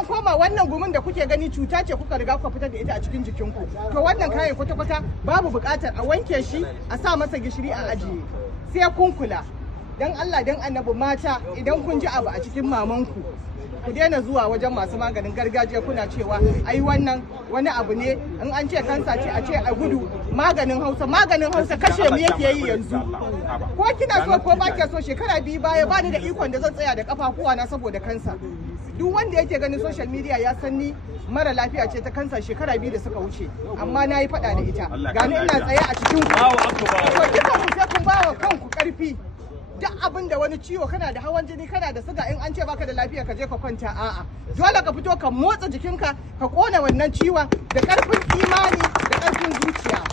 an koma wannan gumin da kuke gani cuta ce kuka riga kuka fitar da ita a cikin jikinku, to wannan kayan kwata-kwata babu buƙatar a wanke shi a sa masa gishiri a ajiye, sai kun kula. Dan Allah dan annabi mata, idan kun ji abu a cikin mamanku ku daina zuwa wajen masu maganin gargajiya kuna cewa ai wannan wani abu ne, in an ce kansa ce a ce a gudu. Maganin hausa kashe mu yake yi yanzu. Ko kina so ko ba ke so, shekara 2 baya ba ni da ikon da zan tsaya da kafafuwa na saboda kansa. Duk wanda yake ganin social media ya san ni mara lafiya ce ta kansa shekara 2 da suka wuce, amma na yi faɗa da ita, gani ina tsaye a cikin ku. To kika ku sai kun bawa kanku karfi. Duk abin da wani ciwo, kana da hawan jini, kana da suga, in an ce baka da lafiya ka je ka kwanta, a'a, dole ka fito ka motsa jikinka ka kona wannan ciwon da karfin imani da karfin zuciya.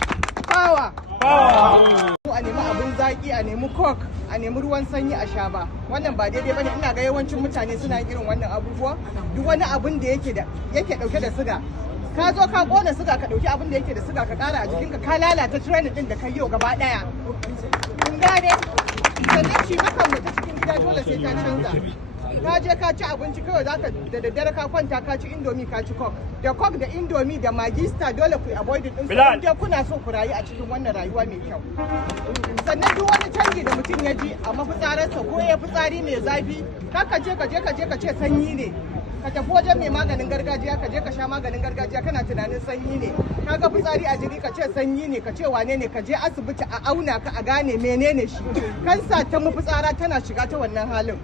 Bawa a nemi abin zaki, a nemi coke, a nemi ruwan sanyi a sha ba, wannan ba daidai bane. Ina ga yawancin mutane suna irin wannan abubuwa. Duk wani abin da yake dauke da suga, ka zo ka kona suga, ka dauki abin da yake da suga ka kara a jikinka, ka lalata training din da kai yau gaba daya. Kun gane? Sannan shi makan mu ta cikin gida dole sai ta canza. Ka je ka ci abinci kawai zaka da daddare ka kwanta ka ci indomie ka ci coke. Da coke da indomie da magista dole ku avoid din su idan kuna so ku rayu a cikin wannan rayuwa mai kyau. Sannan duk wani canji da mutum ya ji a mafitsararsa ko ya fitsari mai zafi, ka ce sanyi ne. Ka tafi wajen mai maganin gargajiya, ka je ka sha maganin gargajiya kana tunanin sanyi ne. Ka ga fitsari a jini ka ce sanyi ne, ka ce wane ne, ka je asibiti a auna ka a gane menene shi. Kansa ta mafitsara tana shiga ta wannan halin.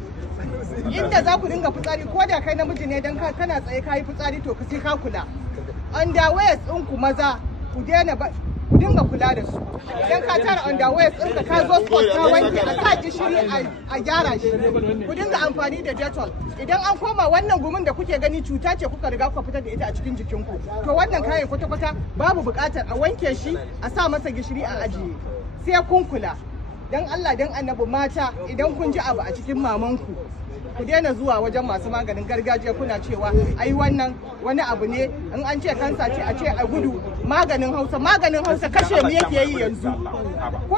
Inda za ku dinga fitsari, ko da kai namiji ne dan kana tsaye ka yi fitsari, to sai ka kula. Underwears ɗinku maza ku dinga kula da su. Idan ka tara underwears ɗinka ka zo sport ka wanke, a sa gishiri a gyara shi. Ku dinga amfani da Dettol. Idan an koma wannan gumin da kuke gani cuta ce kuka riga kuka fitar da ita a cikin jikinku, to wannan kayan kwata-kwata babu buƙatar a wanke shi a sa masa gishiri a ajiye, sai kun kula. Dan Allah dan annabi mata, idan kun ji abu a cikin mamanku ku daina zuwa wajen masu maganin gargajiya kuna cewa ai wannan wani abu ne, in an ce kansa ce a ce a gudu. Maganin hausa kashe mu yake yi yanzu. Ko